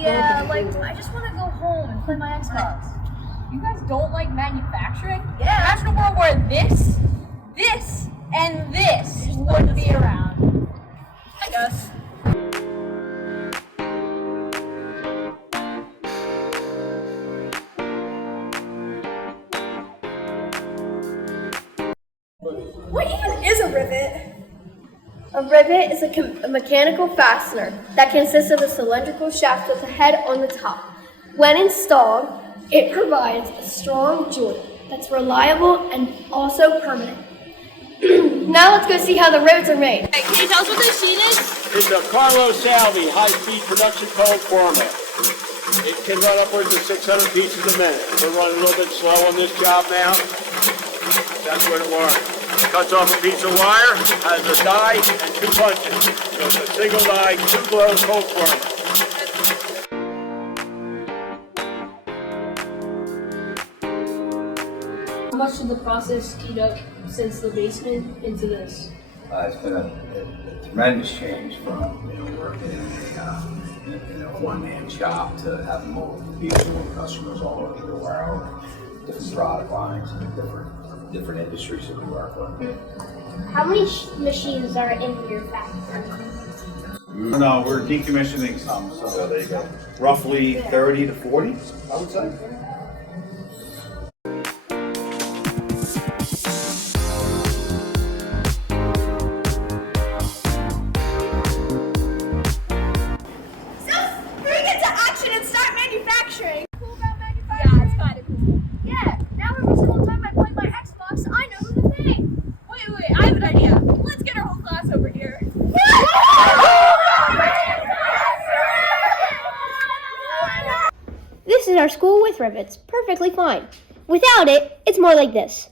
Yeah, like, I just want to go home and play my Xbox. You guys don't like manufacturing? Yeah. Imagine a world where this, and this would be around. I guess. What even is a rivet? A rivet is a mechanical fastener that consists of a cylindrical shaft with a head on the top. When installed, it provides a strong joint that's reliable and also permanent. Now let's go see how the rivets are made. Hey, can you tell us what this machine is? It's a Carlo Salvi high-speed production code format. It can run upwards of 600 pieces a minute. We're running a little bit slow on this job now. That's when it works. Cuts off a piece of wire, has a die and 2 punches. So it's a single die, 2 blow cold format. How much did the process speed up since the basement into this? It's been a tremendous change from working in a one-man shop to having multiple people and customers all over the world, different product lines and different industries that we work with. How many machines are in your factory? No, we're decommissioning some, so there you go. Roughly 30 to 40, I would say. Yeah, it's kind of cool. Yeah, now every single time I play my Xbox, I know the thing. Wait, I have an idea. Let's get our whole class over here. This is our school with rivets, perfectly fine. Without it, it's more like this.